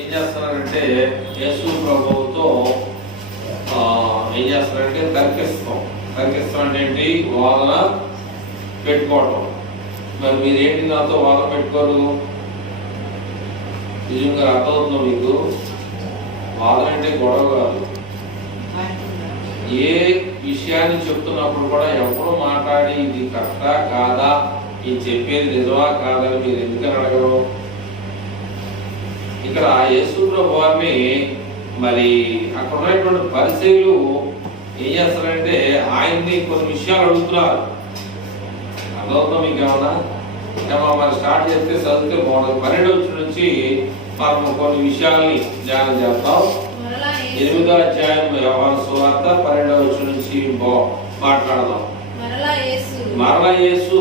ఏం చేస్తున్నారంటే యేసు ప్రభువుతో ఏం చేస్తున్నారంటే తర్కిస్తాం అంటే ఏంటి? వాదన పెట్టుకోవటం. మరి మీరేంటి నాతో వాదన పెట్టుకోరు? నిజంగా అర్థమవుతుందో మీకు? వాదన అంటే గొడవ కాదు. ఏ విషయాన్ని చెప్తున్నప్పుడు కూడా ఎవరు మాట్లాడి ఇది కరెక్టా కాదా, ఇది చెప్పేది నిజమా కాదని మీరు ఎందుకని అడగరు? ఇక్కడ యేసు ప్రభు వారిని మరి అక్కడ ఉన్నటువంటి పరిచయులు ఏం చేస్తారంటే ఆయన్ని కొన్ని విషయాలు అడుగుతున్నారు. అర్థమవుతాం మీకు ఏమన్నా? మరి స్టార్ట్ చేస్తే చదివితే బాగుంటుంది. 12 నుంచి మనం కొన్ని విషయాల్ని ధ్యానం చేస్తాం. 8వ అధ్యాయం యోహాను సువార్త 12 నుంచి మాట్లాడదాం. మరలా యేసు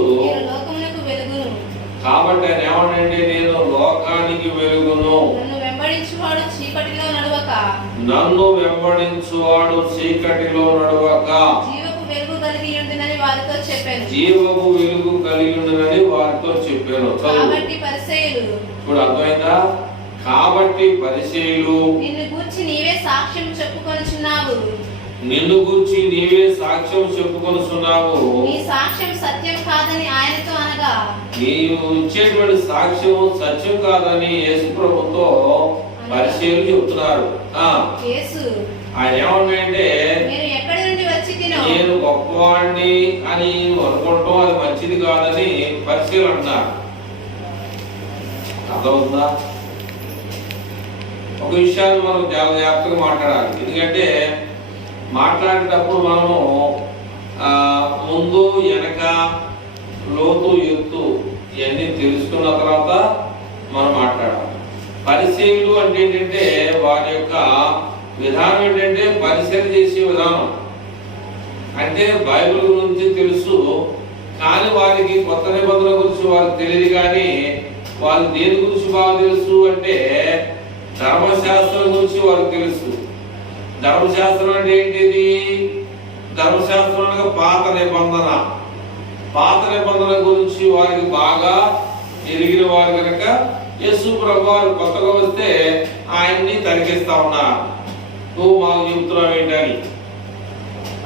కాబట్టి ఆయన ఏమనంటే, నేను లోకానికి వెలుగును, నన్ను వెంబడించువాడు చీకటిలో నడవక జీవపు వెలుగు కలిగి ఉండునని వారితో చెప్పాను. కాబట్టి పరిసయ్యులు, ఇప్పుడు అర్థమైందా? కాబట్టి పరిసయ్యులు నిన్ను గూర్చి నీవే సాక్ష్యం చెప్పుకొనుచున్నావు, నీ సాక్ష్యం సత్యం కాదని ఆయనతో అనగా, నీవు ఇచ్చేటువంటి సాక్ష్యం సత్యం కాదని యేసు ప్రభుతో పరిచయులు చెప్తున్నారు. ఆయన ఏమన్నాయంటే, నేను గొప్పవాడిని అని అనుకుంటాం, అది మంచిది కాదని పరిచయులు అంటున్నారు. అర్థమవుతుందా? ఒక విషయాన్ని మనం జాగ్రత్తగా మాట్లాడాలి. ఎందుకంటే మాట్లాడేటప్పుడు మనము ముందు వెనక లోతు ఎత్తు ఇవన్నీ తెలుసుకున్న తర్వాత మనం మాట్లాడాలి. పరిచయులు అంటే ఏంటంటే వారి యొక్క విధానం ఏంటంటే పరిచయం చేసే విధానం. అంటే బైబిల్ గురించి తెలుసు కానీ వారికి కొత్త నిబంధన గురించి వారికి తెలియదు. కానీ వాళ్ళు దేని గురించి బాగా తెలుసు అంటే ధర్మశాస్త్రం గురించి వారికి తెలుసు. ధర్మశాస్త్రం అంటే ఏంటిది? ధర్మశాస్త్రం అనగా పాత నిబంధన గురించి వారికి బాగా ఎరిగిన వారు కనుక యేసు ప్రభు వారు కొత్తగా వస్తే ఆయన్ని తరిగిస్తా ఉన్నారు, నువ్వు మాకు చెబుతున్నావు ఏంటని.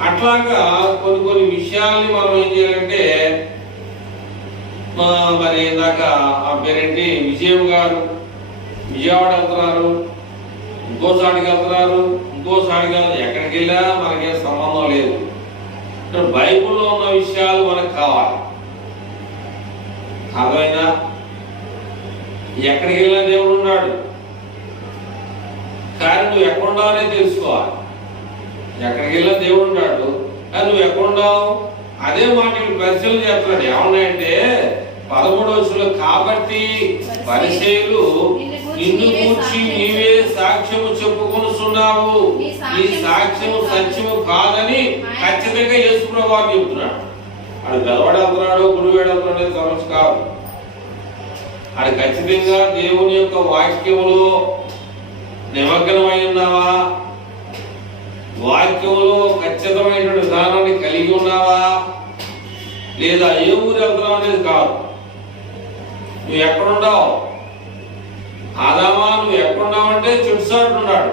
అట్లాగా కొన్ని విషయాల్ని మనం ఏం చేయాలంటే, మరి ఇందాక ఆ పేరేంటి విజయం గారు విజయవాడ వెళ్తున్నారు, ఇంకోసారికి వెళ్తున్నారు, ఎక్కడికి వెళ్ళా మనకేం సంబంధం లేదు. బైబిల్లో ఉన్న విషయాలు మనకు కావాలి. అర్థమైనా? ఎక్కడికి వెళ్ళినా దేవుడు ఉన్నాడు, కానీ నువ్వు ఎక్కడున్నావనే తెలుసుకోవాలి. ఎక్కడికి వెళ్ళినా దేవుడు ఉన్నాడు కానీ నువ్వు ఎక్కడున్నావు? అదే మాట పరిచయం చేస్తున్నాడు. ఏమన్నాయంటే 13వ వచనంలో, కాబట్టి పరిచయులు నిన్ను గూర్చి నీవే సాక్ష్యము చెప్పుకొనుచున్నావు, నీ సాక్ష్యము సత్యము కాదని ఖచ్చితంగా యేసు ప్రభువు చెప్తున్నాడు. అది గెలవడెళ్తున్నాడు, గురువు వెళ్తున్నాడు సమస్య కాదు. అది ఖచ్చితంగా దేవుని యొక్క వాక్యములో నిమగ్నమై ఉన్నావా? వాక్యములో ఖచ్చితమైన విధానాన్ని కలిగి ఉన్నావా లేదా? ఏ ఊరు వెళ్తున్నావు అనేది కాదు. నువ్వు ఎక్కడున్నావు? ఆదామా నువ్వు ఎక్కడున్నావంటే చెడుసాడుతున్నాడు.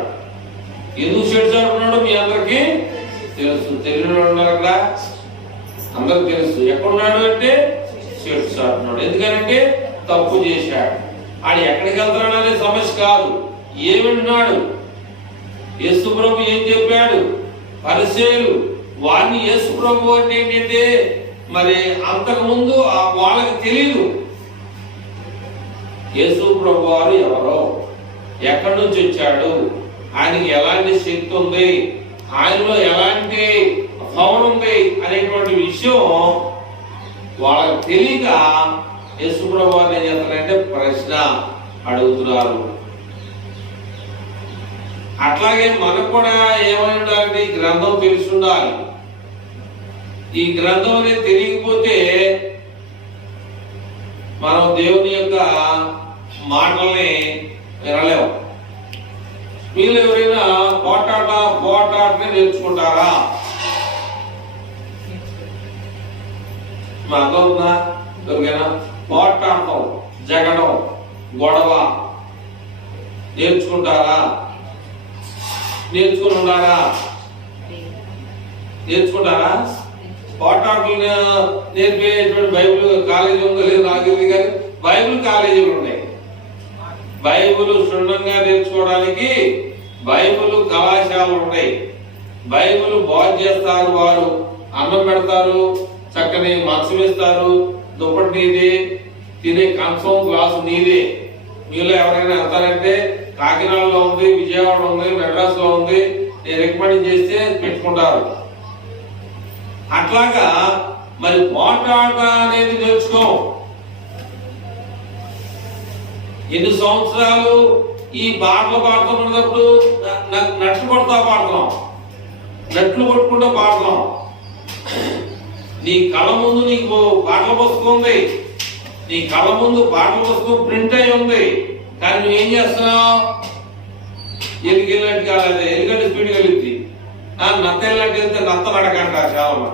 ఎందుకు చెడుసాడుతున్నాడు మీ అందరికీ తెలుసు. తెలియని ఉన్నారు అక్కడ, అందరికి తెలుసు. ఎక్కడున్నాడు అంటే చెడుసాడుతున్నాడు. ఎందుకంటే తప్పు చేశాడు. ఆడు ఎక్కడికి వెళ్తున్నాడు అనే సమస్య కాదు. ఏమిన్నాడు? యేసు ప్రభు ఏం చెప్పాడు? పరిచయులు వారిని యేసు ప్రభు అంటే ఏంటంటే మరి అంతకుముందు వాళ్ళకి తెలియదు యేసు ప్రభు వారు ఎవరో, ఎక్కడి నుంచి వచ్చాడు, ఆయనకి ఎలాంటి శక్తి ఉంది, ఆయనలో ఎలాంటి పవర్ ఉంది అనేటువంటి విషయం వాళ్ళకి తెలియక యేసు ప్రభు వారు ఏం చేస్తారంటే ప్రశ్న అడుగుతున్నారు. అట్లాగే మనకు కూడా ఏమై ఉండాలంటే ఈ గ్రంథం తెలిసి ఉండాలి. ఈ గ్రంథం అనేది తెలియకపోతే మనం దేవుని యొక్క మాటల్ని వినలేము. మీరు ఎవరైనా పోటాటని నేర్చుకుంటారా? మా అర్థమవుతుందా? ఎవరికైనా పోటాటం, జగడం, గొడవ నేర్చుకుంటారా? నేర్చుకుని ఉన్నారా? నేర్చుకుంటారా? పోటాటలు నేర్పేటువంటి బైబిల్ కాలేజీ ఉందో లేదు నాకు తెలియదు, కానీ బైబిల్ కాలేజీలు ఉన్నాయి. బైబిల్ క్షుణ్ణంగా నేర్చుకోవడానికి బైబిల్ కళాశాలలు ఉన్నాయి. బైబిల్ బాగు చేస్తారు, వారు అన్నం పెడతారు, చక్కని మంచం ఇస్తారు, దుప్పటి నీదే, తినే కంచం గ్లాసు నీదే. మీలో ఎవరైనా వెళ్తారంటే కాకినాడలో ఉంది, విజయవాడ ఉంది, మెడ్రాస్ లో ఉంది, నేను రికమెండ్ చేస్తే పెట్టుకుంటారు. అట్లాగా మరి పోటాట అనేది నేర్చుకో. ఎన్ని సంవత్సరాలు ఈ పాటలు పాడుతున్నప్పుడు నట్లు కొడతా పాడుతున్నాం, నట్లు కొట్టుకుంటూ పాడుతున్నాం. నీ కళ్ళ ముందు నీకు పాటల పుస్తకం ఉంది, నీ కళ్ళ ముందు పాటల పుస్తకం ప్రింట్ అయి ఉంది, కానీ నువ్వేం చేస్తున్నావు? ఎలిగెళ్ళినట్టు కాలేదు, ఎలిగంటే స్పీడ్ కలిగింది, నత్త వెళ్ళినట్టు వెళ్తే నత్త నడకంట. చాలా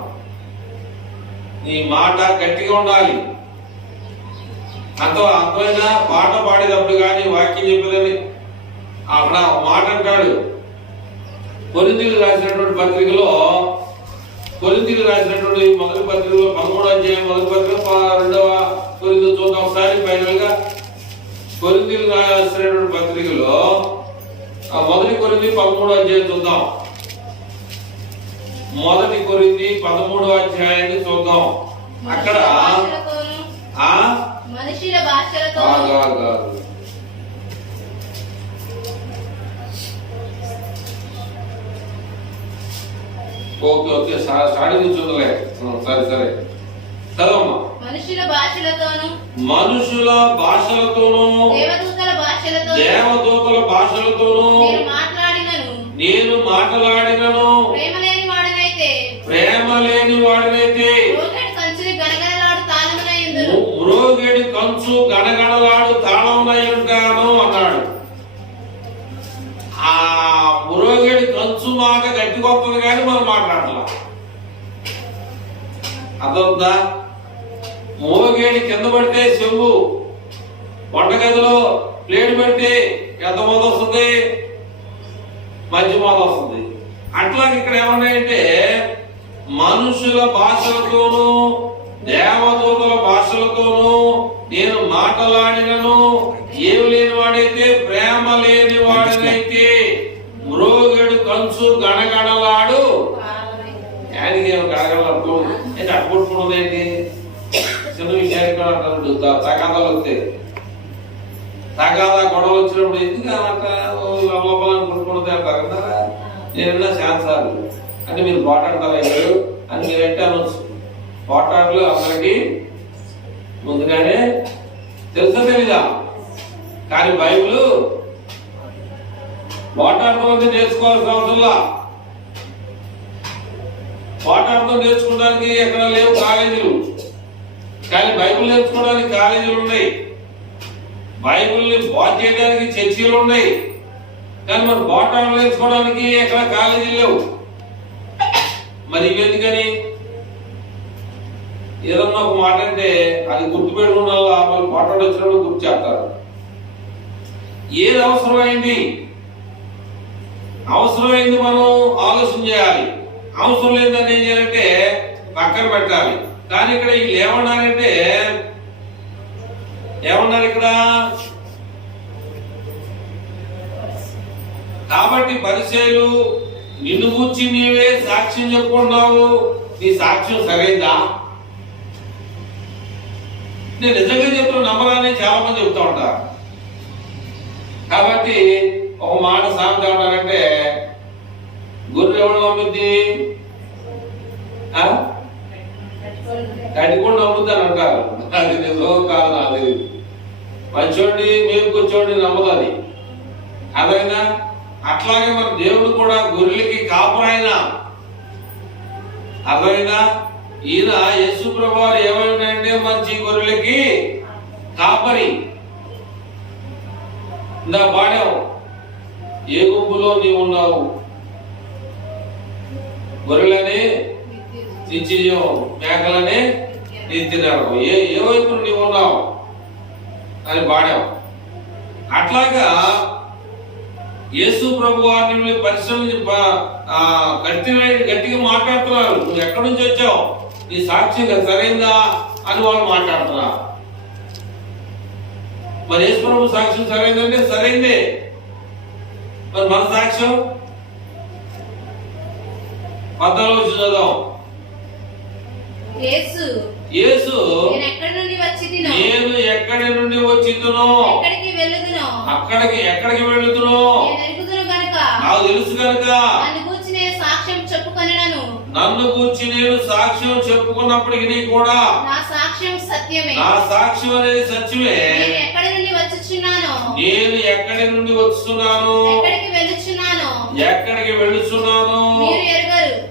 నీ మాట గట్టిగా ఉండాలి. అర్థమైనా పాట పాడేటప్పుడు కానీ వాక్యం చెప్పేదని అక్కడ మాట అంటాడు. కొరింథీయులకు రాసినటువంటి పత్రికలో, కొరింథీయులకు రాసినటువంటి మొదటి పత్రికలో 13వ అధ్యాయం మొదటి పత్రిక 2వ కొరింథీ చూద్దాం ఒకసారి. ఫైనల్ గా కొరింథీయులకు రాసినటువంటి పత్రికలో మొదటి కొరింథీ 13వ అధ్యాయం చూద్దాం. మొదటి కొరింథీ 13వ అధ్యాయాన్ని చూద్దాం. అక్కడ మనుషుల భాషలతో ఓకే సాడి చూడలే. సరే చదవమ్మా. మనుషుల భాషలతోను దేవదూతల భాషలతోను నేను మాట్లాడినను ప్రేమ లేని వాడినైతే మ్రోగేడు కంచు గణగణలాడు తాళమునై ఉంటాను అన్నాడు. ఆ మ్రోగేడు కంచు మాట గట్టికొస్తుంది కానీ మనం మాట్లాడాల. అదొద్దా? మోగేడి కింద పడితే చెంబు, వంటగదిలో ప్లేట్ పెడితే ఎంత మొద వస్తుంది? మంచి మొద వస్తుంది. అట్లాగే ఇక్కడ ఏమన్నాయంటే మనుషుల భాషలతోనూ దేవదూతల భాషలతోనూ నేను మాట్లాడినను ఏమి లేని వాడైతే ప్రేమ లేని వాడినైతే మ్రోగెడు కంచు గణగణలాడు. గణగణలాడు అయితే అట్టుకుంటున్నదేంటి? చిన్న విషయానికి అంటారు తగాదాలు వస్తే, తగాదా గొడవలు వచ్చినప్పుడు ఎందుకు లోపలని కొట్టుకున్నది అంటారు కదా. నేనన్నా శాంతాలు అంటే మీరు పోటాడతారా అని మీరంటే అనొచ్చు. పోటాడలు అందరికి ముందుగానే తెలుసా తెలీదా? కానీ బైబిల్ పోటాడతో నేర్చుకోవాల్సిన అవసరంలా. పోటాడతో నేర్చుకోవడానికి ఎక్కడ లేవు కాలేజీలు, కానీ బైబిల్ నేర్చుకోవడానికి కాలేజీలు ఉన్నాయి. బైబిల్ని బాగు చేయడానికి చర్చీలు ఉన్నాయి, కానీ మరి పోటాడలు నేర్చుకోవడానికి ఎక్కడ కాలేజీలు లేవు. మరి ఇవెందుకని? ఏదన్నా ఒక మాట అంటే అది గుర్తుపెట్టుకున్న వాళ్ళు పోటాడు వచ్చినప్పుడు గుర్తు చేస్తారు. ఏది అవసరమైంది మనం ఆలోచన చేయాలి. అవసరం లేదని ఏం చేయాలంటే పక్కన పెట్టాలి. కానీ ఇక్కడ వీళ్ళు ఏమన్నారు ఇక్కడ? కాబట్టి పరిచయులు నిన్ను గూర్చి నీవే సాక్ష్యం చెప్పుకుంటున్నావు, నీ సాక్ష్యం సరైందా? నేను నిజంగా చెప్తున్నా నమ్మరాని చాలా మంది చెప్తా ఉంటారు. కాబట్టి ఒక మాట సామెత ఏమంటారంటే గొర్రె ఎవరు నమ్ముద్ది? కటికుండా నమ్ముద్ది అని అంటారు. అది నిజం కాదు, అది మంచోడి మేము కూర్చోండి నమ్మదు. అదైనా అట్లాగే మన దేవుడు కూడా గొర్రెలకి కాపురైనా అదైనా ఈయన యేసు ప్రభువారు ఏమైనాయంటే మంచి గొర్రెలకి కాపరి. ఇందా పాడావు, ఏ గుంపులో నీవు ఉన్నావు? గొర్రెలని నిత్యం, మేకలని నిత్యనరకం. ఏ వైపు నీవు ఉన్నావు అని పాడావు. అట్లాగా యేసు ప్రభు వారిని పరిశ్రమ గట్టిగా మాట్లాడుతున్నారు. నువ్వు ఎక్కడి నుంచి వచ్చావు, నీ సాక్ష్యం సరైందా అని వాళ్ళు మాట్లాడుతున్నారు. మరి యేసు ప్రభు సాక్ష్యం సరైందంటే సరైందే. మరి మన సాక్ష్యం 14 చదువుదాం. యేసు నేను ఎక్కడి నుండి వచ్చితునో ఎక్కడికి వెళుతునో నాకు తెలుసు కనుక నన్ను గూర్చి నేను సాక్ష్యం చెప్పుకున్నప్పటికీ కూడా నా సాక్ష్యం అనేది సత్యమే. నేను ఎక్కడి నుండి వస్తున్నాను, ఎక్కడికి వెళుచున్నాను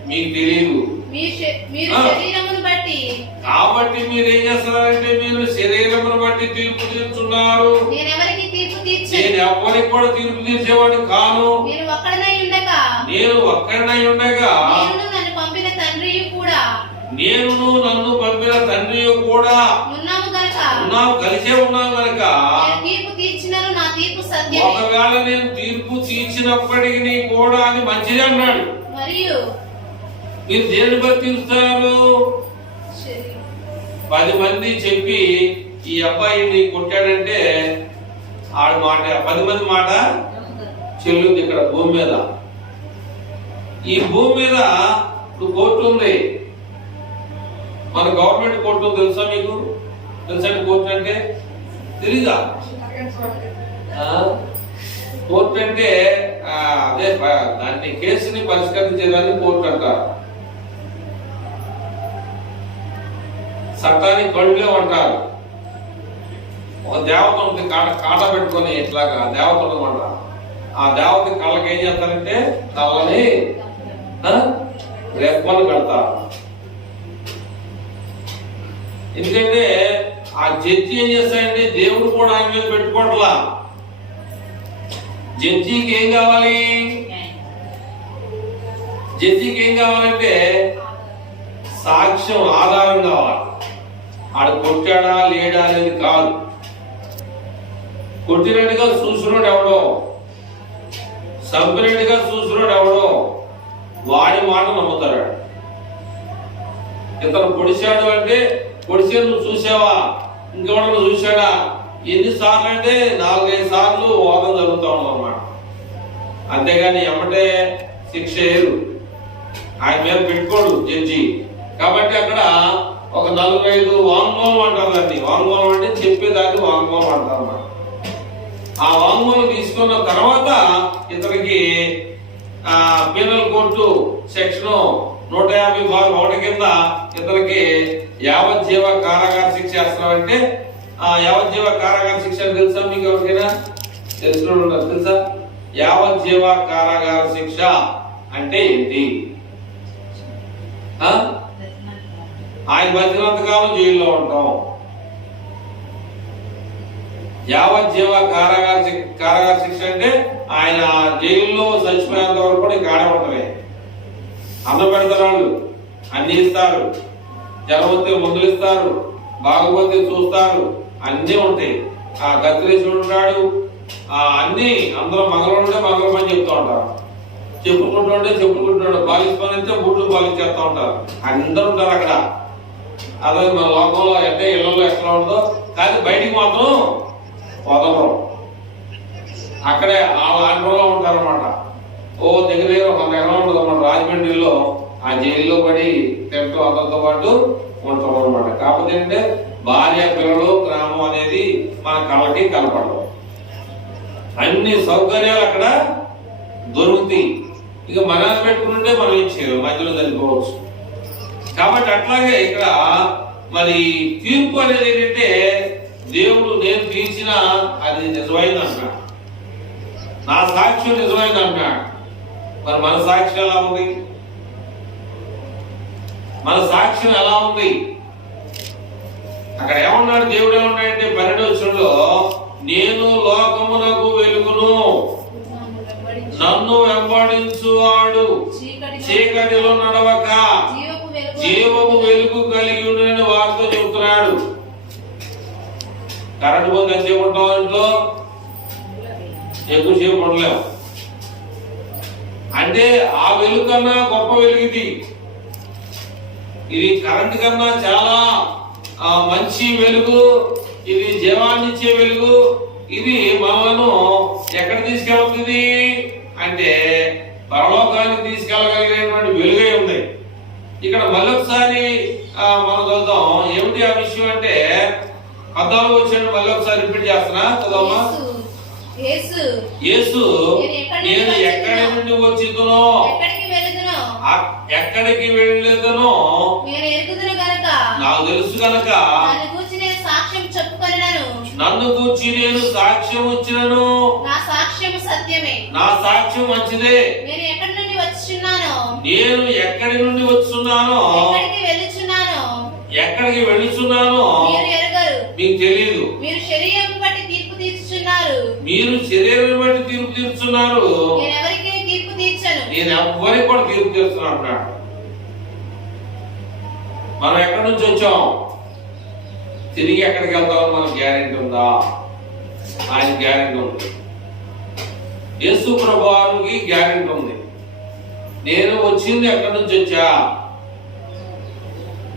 మీకు తెలియదు. కాబట్టి మీరు ఏం చేస్తున్నారంటే మీరు శరీరమును బట్టి తీర్పు తీర్చున్నారు. నేను ఎవరికి కూడా తీర్పు తీర్చేవాడు కాను. నేను ఒక్కడినై ఉండగా నన్ను పంపిన తండ్రి కూడా ఉన్నాము, కలిసే ఉన్నాము కనుక ఒకవేళ నేను తీర్పు తీర్చినప్పటికీ కూడా అది మంచిది అన్నాడు. మరియు మీరు దేని బట్టి తీరుస్తారు? 10 మంది చెప్పి ఈ అబ్బాయిని కొట్టాడంటే ఆడు మాట 10 మంది మాట చెల్లుంది. ఇక్కడ భూమి మీద, ఈ భూమి మీద కోర్టు ఉంది. మన గవర్నమెంట్ కోర్టు తెలుసా మీకు? తెలుసా కోర్టు అంటే? తెలీదా? కోర్టు అంటే అదే దాన్ని కేసుని పరిష్కరించేదాన్ని కోర్టు అంటారు. చట్టాన్ని కళ్ళే అంటారు. ఒక దేవత ఉంటుంది, కాట పెట్టుకొని ఇట్లాగా దేవత ఉండమాట. ఆ దేవత కళ్ళకి ఏం చేస్తారంటే కళ్ళని రెప్పని కడతారు. ఎందుకంటే ఆ జడ్జి ఏం చేస్తాడంటే దేవుడు కూడా ఆయన మీద పెట్టుకోవట్లా. జడ్జికి ఏం కావాలి? జడ్జికి సాక్ష్యం, ఆధారం కావాలి. ఆడు కొట్టాడా లేడా అనేది కాదు. కొట్టినట్టుగా చూసినోడు ఎవడో, చంపినట్టుగా చూసినోడు ఎవడో వాడి మాట నమ్ముతాడు. ఇతను పొడిచాడు అంటే పొడిచే నువ్వు చూసావా, ఇంకెవడన్నా చూశాడా? ఎన్నిసార్లు అంటే 4-5 సార్లు వాదం జరుగుతూ ఉన్నాం అన్నమాట. అంతేగాని ఎమ్మటే శిక్ష ఏరు ఆయన మీద పెట్టుకోడు జడ్జి. కాబట్టి అక్కడ ఒక 4-5 వాంగ్మూలం అంటారు. దాన్ని వాంగ్మూలం అంటే చెప్పేదాన్ని వాంగ్మూలం అంటారు అన్నమాట. ఆ వాంగ్మూలం తీసుకున్న తర్వాత ఇతనికి పీనల్ కోర్టు సెక్షన్ 150(1) కింద ఇతనికి యావజ్జీవ కారాగార శిక్ష వేస్తున్నామంటే యావజ్జీవ కారాగార శిక్ష తెలుసా మీకు? ఎవరికైనా తెలిసిన ఉన్నారు తెలుసా? యావజ్జీవ కారాగార శిక్ష అంటే ఏంటి? ఆయన బతికినంతకాలం జైల్లో ఉంటాం. యావజ్జీవ కారాగార శిక్ష అంటే ఆయన జైల్లో చచ్చిపోయేంత వరకు కూడా ఇంకా ఆడే ఉంటమే. అన్నం పెడతారు, అన్ని ఇస్తారు, జ్వరం వస్తే మందులు ఇస్తారు, బాగపోతే చూస్తారు, అన్నీ ఉంటాయి. ఆ గత్తిరేసుడు ఉంటాడు, అన్ని అందరూ మగలుంటే మగల పని చెప్తూ ఉంటారు, చెప్పుకుంటుంటే పాలించుకొని అయితే బూట్లు పాలించేస్తూ ఉంటారు. అందరూ ఉంటారు అక్కడ. అదే మన లోకంలో అంటే ఇళ్లలో ఎట్లా ఉందో, కానీ బయటికి మాత్రం వదలరు. అక్కడే ఆ ఆంధ్రలో ఉంటారన్నమాట. దగ్గర ఒక ఎకరం ఉంటుంది అన్నమాట. రాజమండ్రిలో ఆ జైల్లో పడి తింటూ అందరితో పాటు ఉంటాం అనమాట. కాకపోతే ఏంటంటే భార్య పిల్లలు గ్రామం అనేది మన కళ్ళకి కనపడవు. అన్ని సౌకర్యాలు అక్కడ దొరుకుతాయి. ఇక మనల్ని పెట్టుకుంటే మనం ఇచ్చేది మధ్యలో చనిపోవచ్చు. కాబట్టి అట్లాగే ఇక్కడ మరి తీర్పు అనేది ఏంటంటే దేవుడు నేను తీర్చిన అది నిజమైంది అంటున్నాడు, నా సాక్ష్యం నిజమైంది అంటున్నాడు. మరి మన సాక్ష్యం ఎలా ఉంది? మన సాక్ష్యం ఎలా ఉంది? అక్కడ ఏమన్నాడు దేవుడు? ఏమన్నాడంటే 12వ వచనంలో, నేను లోకమునకు వెలుగును, నన్ను వెంబడించువాడు చీకటిలో నడవక జీవము వెలుగు కలిగి ఉండని వారితో చెబుతున్నాడు. కరెంట్ పోతే ఎంతసేపు ఉంటాం? ఇంట్లో ఎక్కువసేపు ఉండలేము. అంటే ఆ వెలుగు కన్నా గొప్ప వెలుగు ఇది. ఇది కరెంట్ కన్నా చాలా మంచి వెలుగు. ఇది జీవాన్ని ఇచ్చే వెలుగు. ఇది మనలను ఎక్కడ తీసుకెళ్తుంది అంటే పరలోకానికి తీసుకెళ్ళగలిగినటువంటి వెలుగే ఉంది. ఇక్కడ మళ్ళొకసారి మనం చదువుతాం. ఏమిటి ఆ విషయం అంటే 14 వచ్చాడు. మళ్ళీ ఒకసారి రిపీట్ చేస్తున్నా, చదవమ్మా. యేసు నేను ఎక్కడి నుండి వచ్చిదునో ఎక్కడికి వెళ్ళేదనో నాకు తెలుసు గనక నన్ను గూర్చి నేను సాక్ష్యం వచ్చినను. నా సాక్ష్యం మంచిదే. నేను ఎక్కడి నుండి వచ్చున్నానో ఎక్కడికి వెళుచున్నానో మీకు తెలియదు. మీరు శరీరం బట్టి తీర్పు తీర్చుచున్నారు. నేను ఎవరికి కూడా తీర్పు తీర్చున్నాను. మనం ఎక్కడి నుంచి వచ్చాం, తిరిగి ఎక్కడికి వెళ్తామని మనకు గ్యారెంటీ ఉందా? ఆయన గ్యారెంటీ ఉంది. యేసు ప్రభువుకి గ్యారెంటీ ఉంది. నేను వచ్చింది ఎక్కడి నుంచి వచ్చా,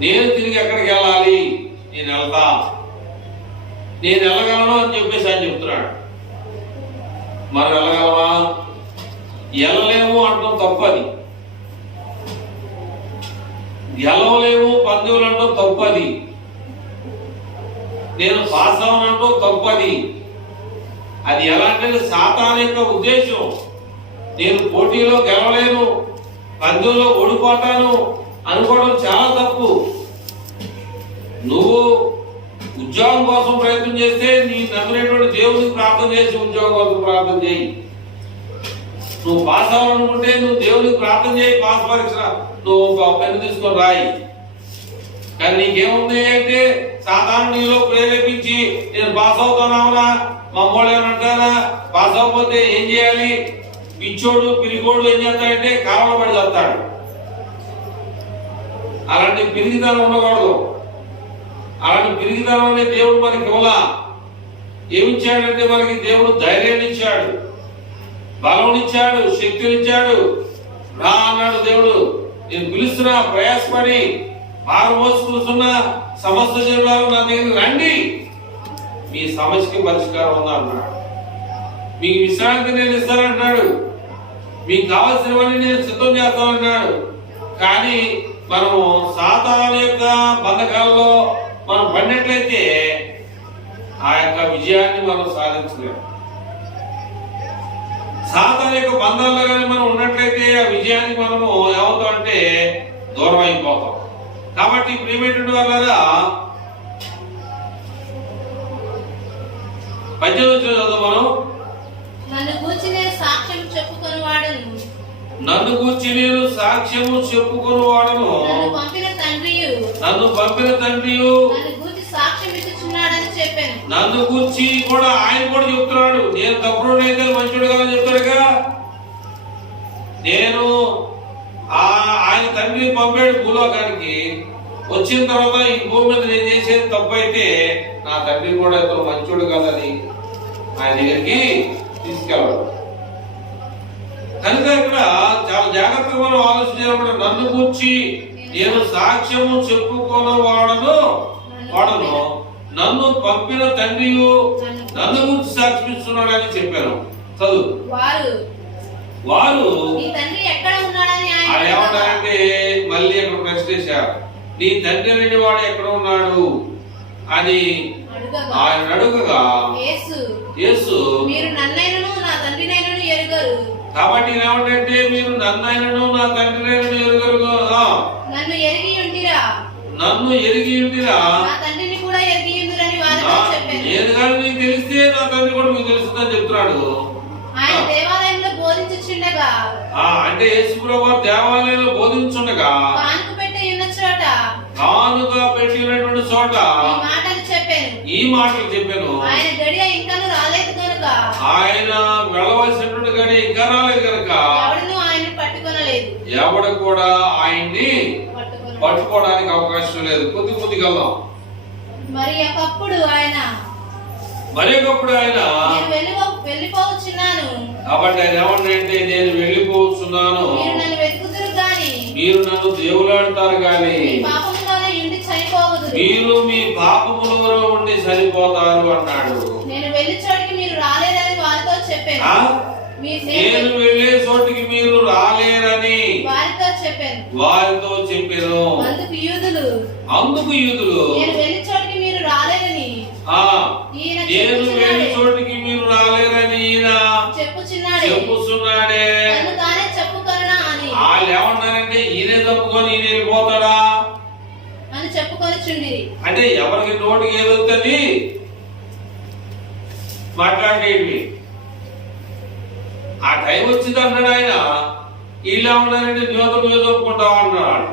నేను తిరిగి ఎక్కడికి వెళ్ళాలి, నేను వెళ్తా, నేను వెళ్ళగలను అని చెప్పేసి ఆయన చెప్తున్నాడు. మనం వెళ్ళగలమా? వెళ్ళలేము అంటాం తప్పది. గెలవలేము పందెములు అంటాం తప్పది. నేను పాస్ అవనంటూ తప్పది. అది ఎలాంటి సాతాను యొక్క ఉద్దేశం. నేను పోటీలో గెలవలేను, పందెంలో ఓడిపోతాను అనుకోవడం చాలా తప్పు. నువ్వు ఉద్యోగం కోసం ప్రయత్నం చేస్తే నీ నమ్మినటువంటి దేవుడికి ప్రార్థన చేసి ఉద్యోగం కోసం ప్రార్థన చేయి. నువ్వు పాస్ అవ్వాలనుకుంటే నువ్వు దేవుడికి ప్రార్థన చేయి, పాస్ పరీక్ష నువ్వు పెన్ను తీసుకొని రాయి. కానీ నీకేముంది అంటే సాధారణ నీలో ప్రేరేపించి నేను పాస్ అవుతానా, మమ్మోళ్ళు ఏమంటారా, పాస్ అవ్వకపోతే ఏం చేయాలి, పిచ్చోడు పిరిగోడు ఏం చేస్తాడంటే కాలంలో పడి చేస్తాడు. అలాంటి పిరిగితనం ఉండకూడదు. అలాంటి పిరిగితనం అనే దేవుడు మనకి ఇవ్వలా. ఏమిచ్చాడంటే మనకి దేవుడు ధైర్యాన్ని ఇచ్చాడు, బలం ఇచ్చాడు, శక్తిని ఇచ్చాడు. రా అన్నాడు దేవుడు, నేను పిలుస్తున్నా, ప్రయాసపడి ఆరు మోసుకుంటున్న సమస్త జనాలు నా దగ్గర రండి, మీ సమస్యకి పరిష్కారం ఉందా అన్నాడు. మీకు విశ్రాంతి నేను ఇస్తానంటున్నాడు, మీకు కావాల్సినవన్నీ నేను సిద్ధం చేస్తానన్నాడు. కానీ మనము సాతాను యొక్క బంధకాల్లో మనం పడినట్లయితే ఆ యొక్క విజయాన్ని మనం సాధించలేము. సాతాను యొక్క బంధాల్లో కానీ మనం ఉన్నట్లయితే ఆ విజయానికి మనము ఏమవుతాం అంటే దూరం అయిపోతాం. కాబట్టి ప్రియమైనటువంటి వాళ్ళారా, 18వ చదువు మనం. నన్ను గూర్చి నేను సాక్ష్యము చెప్పుకొనువాడను, నన్ను పంపిన తండ్రియు నన్ను గూర్చి కూడా ఆయన కూడా చెప్తున్నాడు. నేను తప్పుడు అయితే మంచుడు కదా చెప్తాడుగా. నేను ఆయన తండ్రి పంపాడు భూలోకానికి. వచ్చిన తర్వాత ఈ భూమి మీద నేను చేసేది తప్పు అయితే నా తండ్రి కూడా ఇతను మంచుడు కదని ఆయన దగ్గరికి తీసుకెళ్ళాడు. కనుక ఇక్కడ చాలా జాగ్రత్తగా మనం ఆలోచించినప్పుడు నన్ను గూర్చి నేను సాక్ష్యము చెప్పుకోనవాడను నన్ను పంపిన తండ్రి నన్ను గురించి సాక్షిస్తున్నాడు అని చెప్పాను. చదువు. వారు ఏమంటారంటే మళ్ళీ అక్కడ ప్రశ్న చేశారు, నీ తండ్రి లేని వాడు ఎక్కడ ఉన్నాడు అని ఆయన అడుగగా యేసు కాబట్టి ఏమంటే మీరు నన్నైనను నా తండ్రినైనను ఎరుగరు, నన్ను ఎరిగి ఉండిరా, నేను కానీ నీకు తెలిస్తే నా తండ్రి కూడా మీకు తెలుస్తుందని చెప్తున్నాడు. అంటే యేసు ప్రభువు దేవాలయంలో బోధించుండగా కానుక పెట్టినటువంటి చోట ఈ మాటలు చెప్పాను. ఆయన వెళ్ళవలసినటువంటి కానీ ఇంకా రాలేదు కనుక ఎవడు కూడా ఆయన్ని పట్టుకోవడానికి అవకాశం లేదు. కొద్దిగా మరి ఒకప్పుడు ఆయన మరొకప్పుడు ఆయన వెళ్ళిపోవచ్చున్నాను కాబట్టి ఆయన ఏమన్నాడంటే నేను వెళ్ళిపోతున్నాను, మీరు నన్ను వెతుకుదురు గాని మీరు నన్ను దేవులాడతారు గాని పాపములోనే ఉండి చనిపోవదురు, మీరు మీ పాపములో ఉండి చనిపోతారు అన్నాడు. నేను వెళ్ళి చోటికి మీరు రాలేదని వారితో చెప్పాను. నేను వెళ్ళే చోటికి మీరు రాలేరని వారితో చెప్పాను. అందుకు యూదులు నేను వెళ్ళి చోటికి మీరు రాలేరని ఈయన చెప్పుచున్నాడే. వాళ్ళు ఏమన్నారంటే ఈయనే తప్పుకొని ఈయన వెళ్ళిపోతాడా అని చెప్పుకొని అంటే ఎవరికి నోటికి ఏదొస్తుంది మాట్లాడేవి. ఆ టైం వచ్చింది అన్నాడు ఆయన. వీళ్ళు ఏమన్నారంటే న్యూతం ఒప్పుకుంటాం అన్నాడు.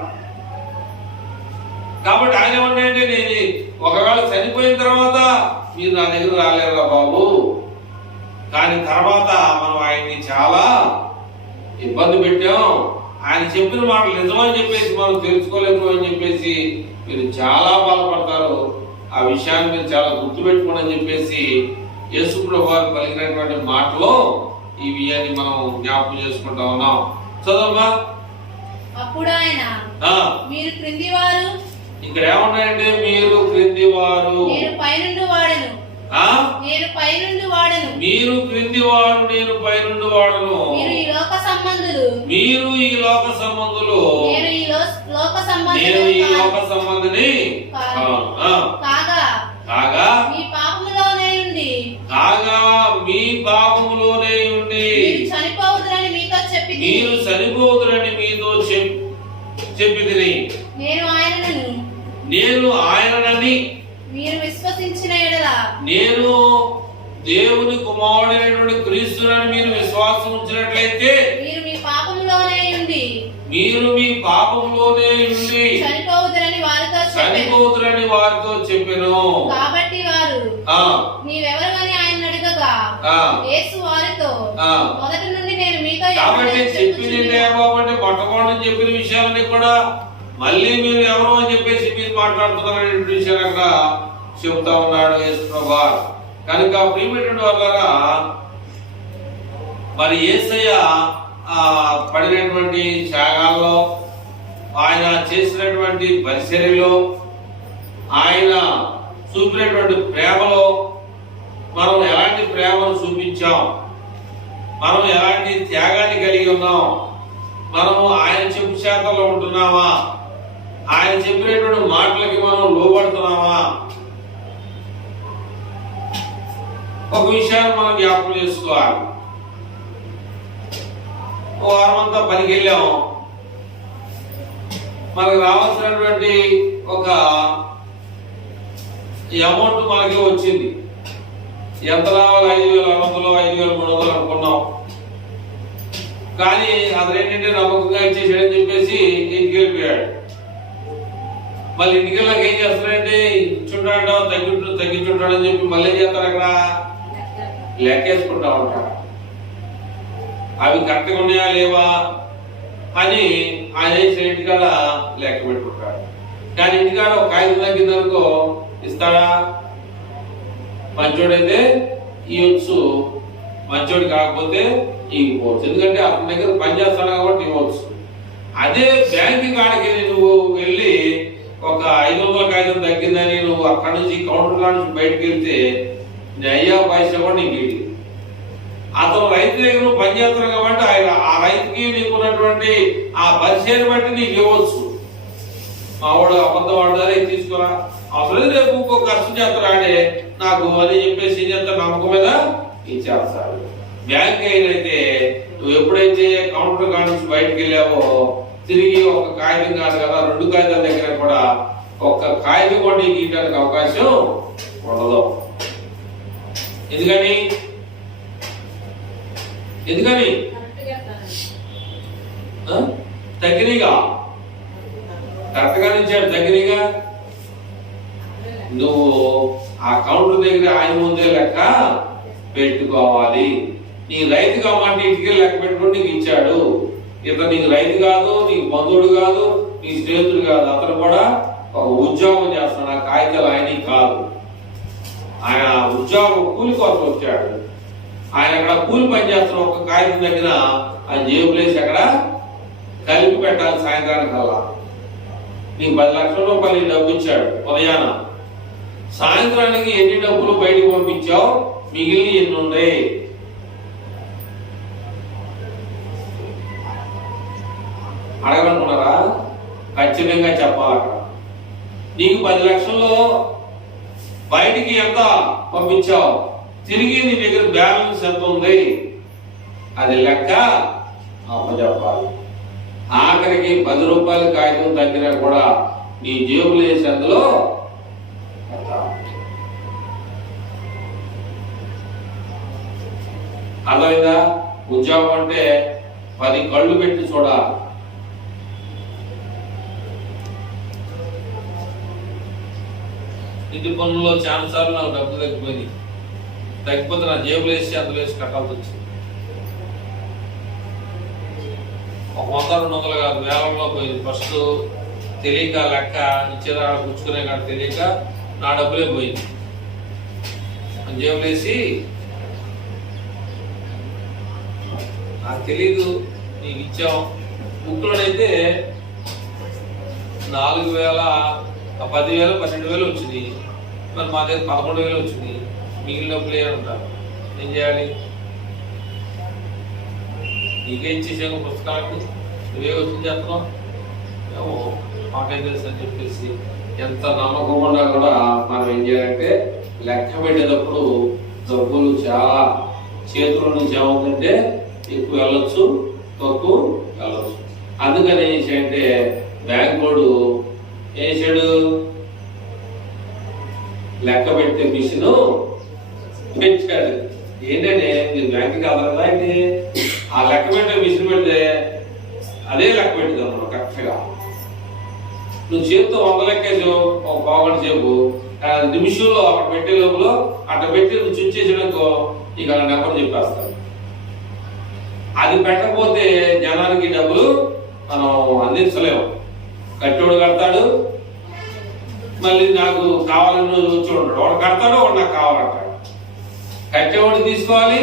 కాబట్టి ఆయన ఏమన్నాయంటే నేను ఒకవేళ చనిపోయిన తర్వాత మీరు నా దగ్గర రాలేరా బాబు, కానీ తర్వాత మనం ఆయన్ని చాలా ఇబ్బంది పెట్టాం, ఆయన చెప్పిన మాటలు నిజమని చెప్పేసి మనం తెలుసుకోలేము అని చెప్పేసి మీరు చాలా బాధపడతారు, ఆ విషయాన్ని మీరు చాలా గుర్తుపెట్టుకోండి చెప్పేసి యేసుప్రభువు వారు పలికినటువంటి మాటలో ఇవి అని మనం జ్ఞాపకం చేసుకుంటా ఉన్నాం. చదవమ్మా. అప్పుడు ఆయన మీరు క్రింది వారు, ఇక్కడ ఏమన్నాయంటే మీరు క్రింది వారు, నేను పైనుండి వాడను, నేను పైనుండి వాడను, మీరు క్రింది వారు నేను పైనుండి వాడను, మీరు ఈ లోక సంబంధులు, మీరు ఈ లోక సంబంధులు, నేను ఈ లోక సంబంధిని కాగా మీ పాపములోనే ఉండి మీరు చనిపోవద్దని మీతో చెప్పితిని. నేను ఆయనని మీరు విశ్వసించిన ఎడల, నేను దేవుని కుమారుడైనటువంటి క్రీస్తునని మీరు విశ్వాసం ఉంచినట్లయితే మీరు మీ పాపములోనే ఉండి చనిపోదురని వారితో చెప్పెను. కాబట్టి వారు నీవెవరని ఆయన అడగగా యేసు వారితో మొదటి నుండి నేను మీతో కాబట్టి చెప్పింది అంటే మొట్టమొదటి చెప్పిన విషయాలన్నీ కూడా మళ్ళీ మీరు ఎవరు అని చెప్పేసి మీరు మాట్లాడుతున్నారు విషయాలు అక్కడ చెబుతా ఉన్నాడు యేసుప్రభువు. కనుక ప్రియమైనటువంటి వాళ్ళారా, మరి యేసయ్య పడినటువంటి త్యాగాల్లో, ఆయన చేసినటువంటి పరిచర్యలో, ఆయన చూపినటువంటి ప్రేమలో మనం ఎలాంటి ప్రేమను చూపించాం, మనం ఎలాంటి త్యాగాన్ని కలిగి ఉన్నాం, మనము ఆయన చెప్పు చేతల్లో ఉంటున్నామా, ఆయన చెప్పినటువంటి మాటలకి మనం లోబడుతున్నామా, ఒక విషయాన్ని మనం జ్ఞాపకం చేసుకోవాలి. వారమంతా పనికి వెళ్ళాము, మనకు రావాల్సినటువంటి ఒక అమౌంట్ మనకి వచ్చింది. ఎంత రావాలి? 5,600 5,300 అనుకున్నాం. కానీ అతనేంటంటే నమ్మకంగా ఇచ్చేసాడని చెప్పేసి ఇంటికి వెళ్ళిపోయాడు. మళ్ళీ ఇంటికి వెళ్ళాక ఏం చేస్తాడంటే ఇచ్చుంటాడో తగ్గించుంటాడని చెప్పి మళ్ళీ ఏం చేస్తారు, అక్కడ లెక్కేసుకుంటా ఉంటాడు. అవి కరెక్ట్గా ఉన్నాయా లేవా అని ఆయన ఇంటికాడ లెక్క పెట్టుకుంటాడు. కానీ ఇంటికాడ ఒక కాగితం తగ్గిందనుకో ఇస్తాడా? మంచోడైతే ఇవ్వచ్చు, మంచోడు కాకపోతే ఇవ్వచ్చు. ఎందుకంటే అతని దగ్గర పని చేస్తాడు కాబట్టి ఇవ్వచ్చు. అదే బ్యాంక్ కాడికి నువ్వు వెళ్ళి ఒక 500 కాగితం తగ్గిందని నువ్వు అక్కడి నుంచి కౌంటర్ కాడ నుంచి బయటకు వెళ్తే అయ్యా పైసా కూడా నీకు ఇడి. అతను రైతు దగ్గర నువ్వు పని చేస్తున్నావు కాబట్టి ఆ రైతుకి నీకున్నటువంటి ఆ పరిచయాన్ని బట్టి నీకు ఇవ్వచ్చు. మా వాడు అబద్ధం వాడాలి తీసుకురా, అసలు రేపు ఇంకో కష్టం చేస్తాడు ఆడే నాకు అని చెప్పేసి ఏం చేస్తా నమ్మకం మీద ఇచ్చేస్తాడు. బ్యాంక్ అయినైతే నువ్వు ఎప్పుడైతే కౌంటర్ కాడ నుంచి బయటకు వెళ్ళావో తిరిగి ఒక కాగితం కాదు కదా, 2 కాగితాల దగ్గర కూడా ఒక్క కాగితం కూడా నీకు ఇవ్వడానికి అవకాశం ఉండదు. ఎందుకని తగ్గినగా కరెక్ట్గా ఇచ్చాడు. తగ్గినగా నువ్వు ఆ కౌంటర్ దగ్గర ఆయన ముందే లెక్క పెట్టుకోవాలి. నీ రైతు కావాలంటే ఇంటికి లెక్క పెట్టుకుని నీకు ఇచ్చాడు. ఇతను నీకు రైతు కాదు, నీకు బంధువుడు కాదు, నీ స్నేహితుడు కాదు, అతను కూడా ఒక ఉద్యోగం చేస్తాడు. ఆ కాగితాలు ఆయన కాదు. ఆయన ఉద్యోగం కూలి కోసం వచ్చాడు. ఆయన అక్కడ కూలి పని చేస్తున్న ఒక కాగితం దగ్గర ఆయన జేబులేసి అక్కడ కలిపి పెట్టాలి సాయంత్రానికి అలా. నీకు 10 లక్షల రూపాయలు డబ్బు ఇచ్చాడు ఉదయాన, సాయంత్రానికి ఎన్ని డబ్బులు బయటకు పంపించావు, మిగిలిన ఎన్ని ఉన్నాయి? అడగనుకున్నారా? ఖచ్చితంగా చెప్పాలి. అక్కడ నీకు 10 లక్షల్లో బయటికి ఎంత పంపించావు, తిరిగి నీ దగ్గర బ్యాలెన్స్ ఎంత ఉంది, అది లెక్క అప్పచెప్పాలి. ఆఖరికి 10 రూపాయల కాగితం తగ్గినా కూడా నీ జేబులు వేసి అందులో అర్థమైందా? ఉద్యోగం అంటే 10 కళ్ళు పెట్టి చూడాలి. ఇంటి పనుల్లో చాలా సార్లు నాకు డబ్బులు తగ్గిపోతే నా జేబులు వేసి అందులో వేసి కట్టాల్సి వచ్చింది. 100-200 కాదు, వేలంలో పోయింది. ఫస్ట్ తెలియక లెక్క ఇచ్చేదా పుచ్చుకునే కాదు తెలియక నా డబ్బులే పోయింది. జేబులు వేసి నాకు తెలీదు నీకు ఇచ్చాం. బుక్లోనైతే 4,000, 10,000, 12,000 వచ్చింది. మరి మా దగ్గర 11,000 వచ్చింది. మిగిలిన డబ్బులు ఏమంటారు? ఏం చేయాలి? నీకే ఇచ్చేసాము పుస్తకాలకు, నువ్వే వచ్చి చేస్తున్నావు, ఏమో మాకేం తెలుసు అని చెప్పేసి ఎంత నమ్మకం కూడా మనం ఏం చేయాలంటే లెక్క పెట్టేటప్పుడు డబ్బులు చాలా చేతుల నుంచి ఏమవుతుందంటే ఎక్కువ వెళ్ళొచ్చు, తక్కువ వెళ్ళొచ్చు. అందుకని ఏం చేయాలంటే బ్యాంక్ వాడు ఏం చేశాడు, లెక్క పెట్టే మిషన్ పెంచాడు. ఏంటంటే మీరు బ్యాంకుకి అదనదా అయితే ఆ లెక్క పెట్టే మిషన్ పెడితే అదే లెక్క పెట్టుదాం మనం కరెక్ట్గా. నువ్వు చేతితో 100 లెక్కేసావు ఒక పావుగంట సేపు, నిమిషంలో అక్కడ పెట్టే లోపల అట్లా పెట్టి నువ్వు చుంచేసాడనుకో నీకు అలా నెంబర్ చెప్పేస్తాను. అది పెట్టకపోతే జనానికి డబ్బులు మనం అందించలేము. కట్టోడు కడతాడు, మళ్ళీ నాకు కావాలని వచ్చి ఉంటాడు. వాడు కడతాడు, వాడు నాకు కావాలంటాడు. కట్టేవాడు తీసుకోవాలి,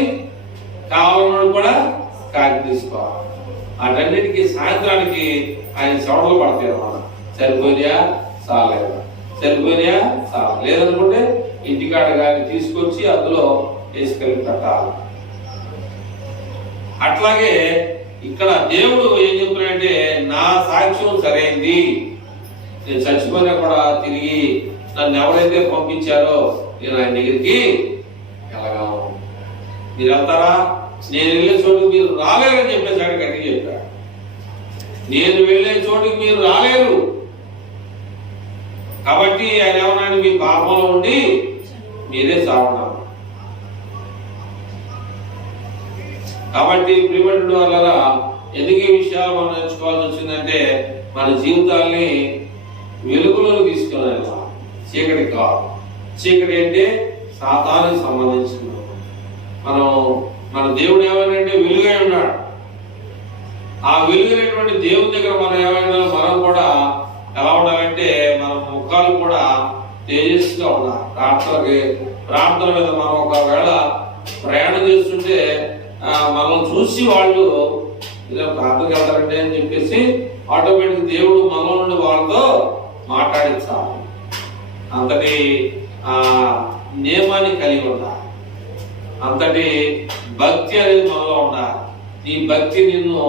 కావాలన్నాడు కూడా కాకి తీసుకోవాలి. వాటన్నిటికీ సాయంత్రానికి ఆయన చెమటలు పడతాయి అన్నమాట. సరిపోయినా చాలేదా, సరిపోయినా చాలా లేదనుకుంటే ఇంటికాడ కానీ తీసుకొచ్చి అందులో వేసుకెళ్ళి పెట్టాలి. అట్లాగే ఇక్కడ దేవుడు ఏం చెప్తున్నాడంటే నా సాక్ష్యం సరైంది, నేను చచ్చిపోయినా కూడా తిరిగి నన్ను ఎవరైతే పంపించారో నేను ఆయన దగ్గరికి వెళ్ళగలను. మీరు వెళ్తారా? నేను వెళ్ళే చోటుకి మీరు రాలేరని చెప్పేసి ఆయన గట్టిగా చెప్పాడు. నేను వెళ్ళే చోటుకి మీరు రాలేరు కాబట్టి ఆయన ఏమన్నాడు, మీ పాపంలో ఉండి మీరే సావన్నారు. కాబట్టి ప్రియమైన వాళ్ళరా, ఎందుకు ఈ విషయాలు మనం నేర్చుకోవాల్సి వచ్చిందంటే మన జీవితాల్ని వెలుగులోకి తీసుకెళ్ళాలి, చీకటి కాదు. చీకటి అంటే సాతానికి సంబంధించింది. మన దేవుడు ఏమైనా వెలుగై ఉన్నాడు. ఆ వెలుగైనటువంటి దేవుని దగ్గర మనం ఏమైనా మనం కూడా ఎలా ఉండాలంటే మన ముఖాలు కూడా తేజస్సుగా ఉండాలి. ప్రార్థన మీద మనం ఒకవేళ ప్రయాణం చేస్తుంటే మనం చూసి వాళ్ళు ఇలా ప్రార్థనకి వెళ్తారంటే అని చెప్పేసి ఆటోమేటిక్ దేవుడు మనలో నుండి వాళ్ళతో మాట్లాడించాలి. అంతటి నియమాన్ని కలిగి ఉండాలి, అంతటి భక్తి అనేది మనలో ఉండాలి. నీ భక్తి నిన్ను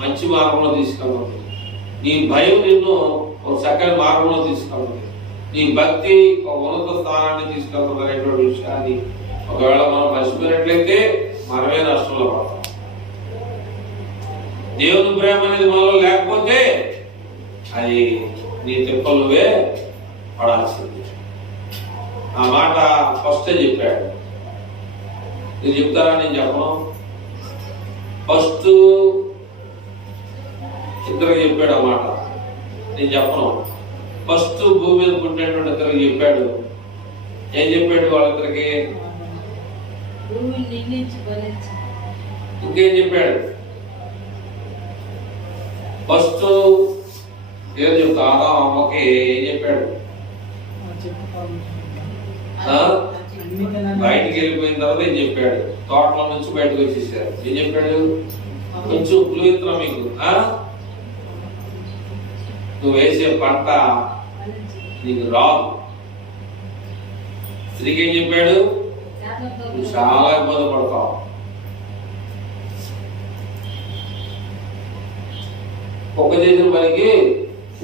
మంచి మార్గంలో తీసుకెళ్తుంది, నీ భయం నిన్ను ఒక చక్కని మార్గంలో తీసుకెళ్తుంది, నీ భక్తి ఒక ఉన్నత స్థానాన్ని తీసుకెళ్తుంది అనేటువంటి విషయాన్ని ఒకవేళ మనం మర్చిపోయినట్లయితే మనమే నష్టంలో పడతాం. దేవుని ప్రేమ అనేది మనలో లేకపోతే అది నీ తిప్పలు నువ్వే పడాల్సింది. ఆ మాట ఫస్టే చెప్పాడు. మీరు చెప్తారా? నేను చెప్పను. ఫస్ట్ ఇద్దరికి చెప్పాడు ఆ మాట, నేను చెప్పను. ఫస్ట్ భూమి మీద పుట్టినటువంటి ఇద్దరికి చెప్పాడు. ఏం చెప్పాడు వాళ్ళిద్దరికి? ఇంకేం చెప్పాడు? ఫస్ట్ ఏం చెప్తా ఆదాం అమ్మకి ఏం చెప్పాడు? బయటికి వెళ్ళిపోయిన తర్వాత ఏం చెప్పాడు? తోటలో నుంచి బయటకు వచ్చేసారు. ఏం చెప్పాడు? కొంచెం ఉప్పులు ఇస్తున్నాం మీకు, నువ్వు వేసే పంట నీకు రాదు. స్త్రీకి ఏం చెప్పాడు? నువ్వు చాలా ఇబ్బంది పడతావు. ఒక్క చేసిన పనికి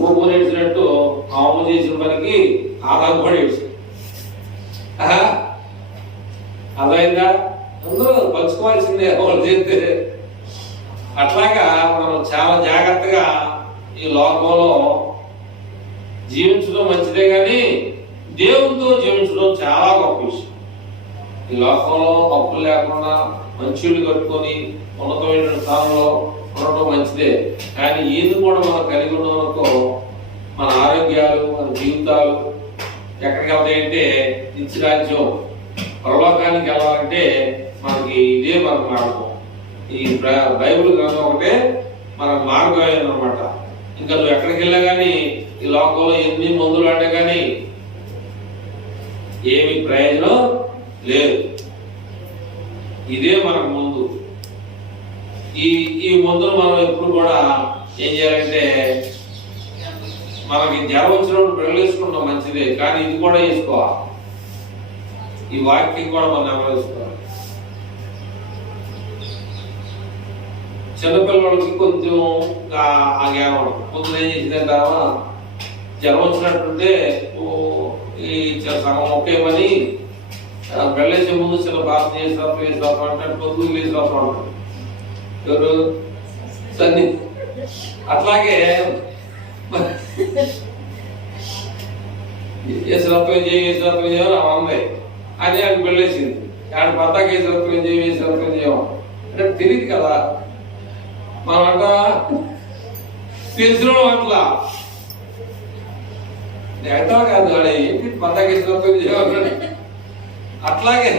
ఊపు నేర్చినట్టు అమ్మ చేసిన పనికి ఆదాయం కూడా ఏడ్చాడు. అదైందా? అందరూ పంచుకోవాల్సిందే వాళ్ళు చేస్తే. అట్లాగా మనం చాలా జాగ్రత్తగా ఈ లోకంలో జీవించడం మంచిదే, కానీ దేవునితో జీవించడం చాలా గొప్ప విషయం. ఈ లోకంలో అప్పులు లేకుండా మంచిళ్ళు కట్టుకొని ఉన్నతమైన స్థానంలో ఉండటం మంచిదే, కానీ ఈయన కూడా మనం కలిగి ఉన్నందుకు మన ఆరోగ్యాలు, మన జీవితాలు ఎక్కడికి వెళ్తాయంటే నిత్యరాజ్యం, పరలోకానికి వెళ్ళాలంటే మనకి ఇదే మన మార్గం. ఈ బైబిల్ గ్రంథం ఒకటే మన మార్గం అన్నమాట. ఇంకా నువ్వు ఎక్కడికి వెళ్ళా కానీ ఈ లోకంలో ఎన్ని మందులు ఆడే కానీ ఏమి ప్రయోజనం లేదు. ఇదే మనకు ముందు. ఈ మందులు మనం ఎప్పుడు కూడా ఏం చేయాలంటే, మనకి జ్వరం వచ్చినప్పుడు పిల్లలు వేసుకుంటాం మంచిదే, కానీ ఇది కూడా వేసుకోవాలి. ఈ వాక్యం కూడా మనం నెమరేసుకోవాలి. చిన్నపిల్లలకి కొంచెం ఆ జ్ఞానం పొద్దున ఏం చేసిందంటావా, జ్వరం వచ్చినట్టుంటే ఈ సగం మొక్కేమని వెళ్ళేసే ముందు చిన్న ప్రార్థన చేసి అంటే పొద్దుకు లేచి రాత్రం అంటారు ఎవరు సన్ని. అట్లాగే ఏసురత్వం చేయమని అమ్మాయి అని ఆడికి వెళ్ళేసింది. ఆడ భర్తకి ఏసురత్వం చేయమని అంటే తెలియదు కదా. మనం అంట తెలిసిన అట్లా ఎట్లా కాదు ఆడే ఏంటి భర్తకి ఏసురత్వం చేయమని. అట్లాగే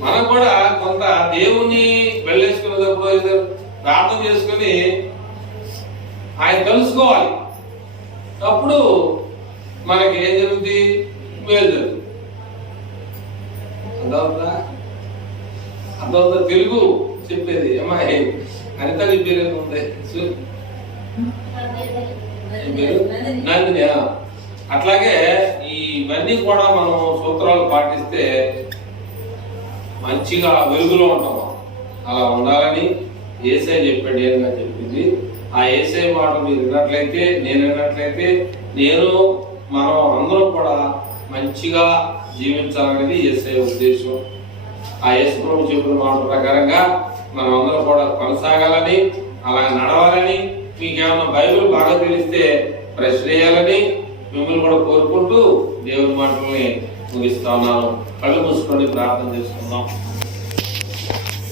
మనం కూడా కొంత దేవుణ్ణి వెళ్ళేసుకునేటప్పుడు ప్రార్థన చేసుకుని ఆయన తెలుసుకోవాలి. అప్పుడు మనకి ఏం జరుగుతుంది? మేలు జరుగుతుంది. అంతవుతా తెలుగు చెప్పేది అమ్మాయి అనిత నీ పేరు ఏముంది? నందిని. అట్లాగే ఇవన్నీ కూడా మనం సూత్రాలు పాటిస్తే మంచిగా వెలుగులో ఉంటాం. అలా ఉండాలని యేసయ్య చెప్పాడు. ఏమన్నా చెప్పింది ఆ యేసయ్య మాట మీరు విన్నట్లయితే, నేను విన్నట్లయితే, మనం అందరం కూడా మంచిగా జీవించాలనేది యేసయ్య ఉద్దేశం. ఆ యేసు ప్రభు చెప్పిన మాట ప్రకారంగా మనం అందరం కూడా కొనసాగాలని, అలా నడవాలని, మీకేమన్నా బైబిల్ బాగా తెలిస్తే ప్రశ్న వేయాలని మిమ్మల్ని కూడా కోరుకుంటూ దేవుని మాటల్ని ముగిస్తా ఉన్నాను. కళ్ళు మూసుకొని ప్రార్థన చేసుకుందాం.